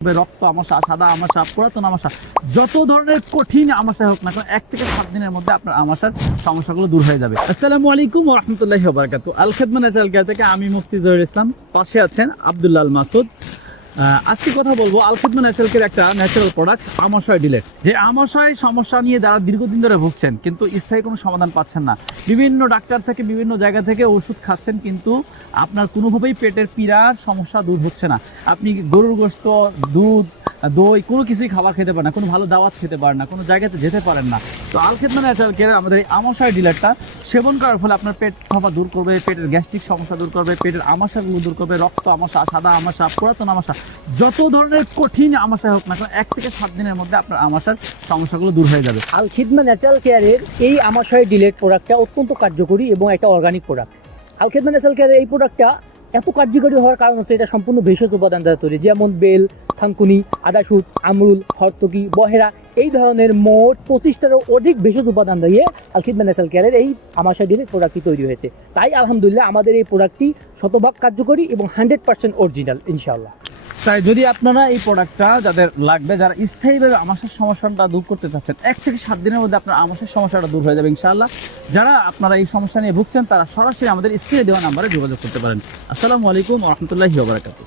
রক্ত আমাশা, সাদা আমাশা, পুরাতন আমাশা, যত ধরনের কঠিন আমাশা হোক না কেন 1 থেকে 7 দিনের মধ্যে আপনার আমাশার সমস্যাগুলো দূর হয়ে যাবে। আসসালামু আলাইকুম ওয়া রাহমাতুল্লাহি ওয়া বারাকাতুহু। আল খেদমা ন্যাচারাল কেয়ার থেকে আমি মুফতি জহিরুল ইসলাম, পাশে আছেন আব্দুল্লাহ আল মাসুদ। আজকে কথা বলবো আল খেদমা ন্যাচারাল কেয়ার একটা ন্যাচারাল প্রোডাক্ট আমাশয় ডিলেট। যে আমাশয় সমস্যা নিয়ে যারা দীর্ঘদিন ধরে ভুগছেন কিন্তু স্থায়ী কোনো সমাধান পাচ্ছেন না, বিভিন্ন ডাক্তার থেকে বিভিন্ন জায়গা থেকে ওষুধ খাচ্ছেন কিন্তু আপনার কোনোভাবেই পেটের পীড়ার সমস্যা দূর হচ্ছে না। আপনি গরুর গোশত, দুধ, দই কোনো কিছুই খাবার খেতে পারেন না, কোনো ভালো দাওয়াত খেতে পারেন না, কোনো জায়গাতে যেতে পারেন না। তো আল খেদমা ন্যাচারাল কেয়ার আমাদের এই আমাশয় ডিলারটা সেবন করার ফলে আপনার পেট ফাঁপা দূর করবে, পেটের গ্যাস্ট্রিক সমস্যা দূর করবে, পেটের আমাশাগুলো দূর করবে, রক্ত আমাশা, সাদা আমাশা, পুরাতন আমাশা, যত ধরনের কঠিন আমাশা হোক না কেন 1 থেকে 7 দিনের মধ্যে আপনার আমাশার সমস্যাগুলো দূর হয়ে যাবে। আল খেদমা ন্যাচারাল কেয়ারের এই আমাশয় ডিলেট প্রোডাক্টটা অত্যন্ত কার্যকরী এবং একটা অর্গানিক প্রোডাক্ট। আল খেদমা ন্যাচারাল কেয়ারের এই প্রোডাক্টটা এত কার্যকরী হওয়ার কারণ হচ্ছে এটা সম্পূর্ণ ভেষজ উপাদান দ্বারা তৈরি, যেমন বেল, থানকুনি, আদাসুদ, আমরুল, হরতকি, বহেরা, এই ধরনের মোট 25টারও অধিক ভেষজ উপাদান দিয়ে আল খেদমা ন্যাচারাল কেয়ারের এই আমাশয় ডিলেট প্রোডাক্টটি তৈরি হয়েছে। তাই আলহামদুলিল্লাহ আমাদের এই প্রোডাক্টটি শতভাগ কার্যকরী এবং 100% অরিজিনাল ইনশাআল্লাহ। তাই যদি আপনারা এই প্রোডাক্টটা যাদের লাগবে, যারা স্থায়ীভাবে আমাশার সমস্যাটা দূর করতে চাচ্ছেন, 1 থেকে 7 দিনের মধ্যে আপনার আমাশার সমস্যাটা দূর হয়ে যাবে ইনশাআল্লাহ। যারা আপনারা এই সমস্যা নিয়ে ভুগছেন তারা সরাসরি আমাদের স্ক্রিনে দেওয়া নাম্বারে যোগাযোগ করতে পারেন। আসসালামু আলাইকুম ওয়া রাহমাতুল্লাহি ওয়া বারাকাতুহু।